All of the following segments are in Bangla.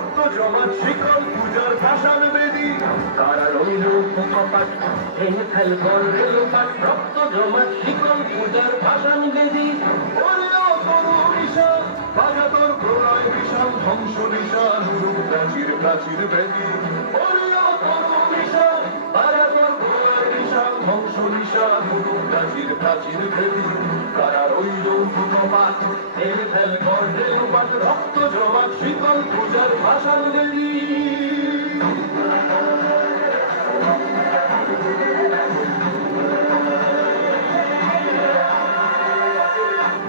রক্ত জমা শিকল পূজার পাষাণ বেদী কারা রইল কপাট ভেঙে ফেল কর রেলোপাট রক্ত জমা শিকল পূজার পাষাণ বেদী ওরেও তরু নিশান বাজা তোর প্রলয় বিশাল ধ্বংস নিশান রূপ প্রাচীর প্রাচীর বেদী ওরেও তরু নিশান বাজা তোর প্রলয় বিশাল ধ্বংস নিশান রূপ প্রাচীর প্রাচীর বেদী কারা রইল কপাট ভেঙে ফেল কর রেলোপাট রক্ত জমা শিকল পূজার পাষাণ বেদী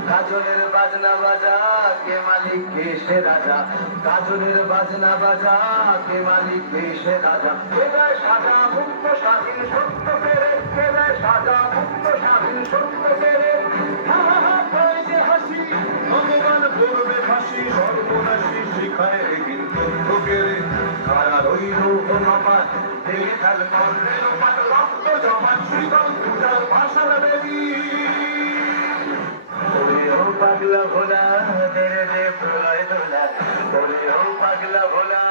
গাজনের বাজনা বাজা কে মালিক কে সে রাজা গাজনের বাজনা বাজা কে মালিক কে সে রাজা কে দেয় সাজা মুক্ত স্বাধীন সত্য পেরে কে দেয় সাজা মুক্ত স্বাধীন সত্য পেরে যে হাসি ভগবান করবে ফাঁসি সর্বনাশী শিখায় কিন্তু ঢোকেরে কারা রইল কপাট ভেঙে ফেল কর রেলোপাট রক্ত জমা শিকল পূজার পাষাণ বেদী ও পাগলা ভোলা তেরে দে প্রলয় দোলা ওরে ও পাগলা ভোলা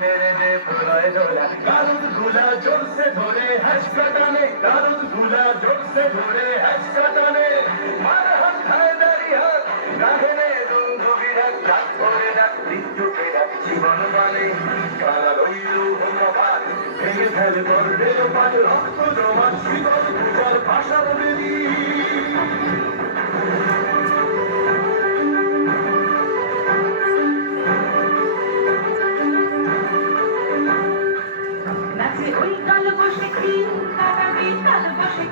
তেরে দে প্রলয় দোলা কারুদ গুলা জোরসে ধরে হাস কাটানে কারুদ গুলা জোরসে ধরে হাস কাটানে মার হাত খায় দাঁড়ি হাত গাগনে দুন্দু বিরাট ডাক করে ডাক মৃত্যুকে ডাক জীবন মানে কারা রইল কপাট ভেঙে ফেল কর রেলোপাট রক্ত জমা শিকল পূজার পাষাণ বেদী নাচে ওই কালো বসে কাটাবে কালো বসে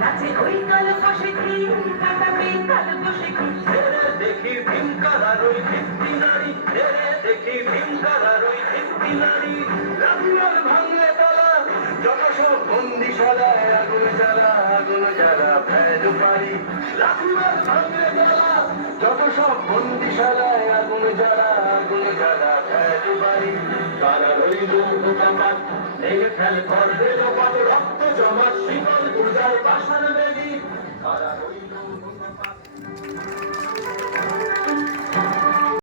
নাচে ওই কালো বসে কাটাবে কালো বসে দেখি ভীমকার ওই ভিত্তি নারী দেখি ভীমকার ওই ভিত্তি নারী রাখিয়াল ভাঙলে তালা যত সব বন্দিশালায় আগুন জ্বালা ফেল পারি রাখিয়াল ভাঙলে তালা যত সব বন্দিশালায় আগুন জ্বালা ফেল পারি কারা রইল কপাট ভেঙে ফেল কর রেলোপাট রক্ত জমা শিকল পূজার পাষাণ বেদী কারা রইল কপাট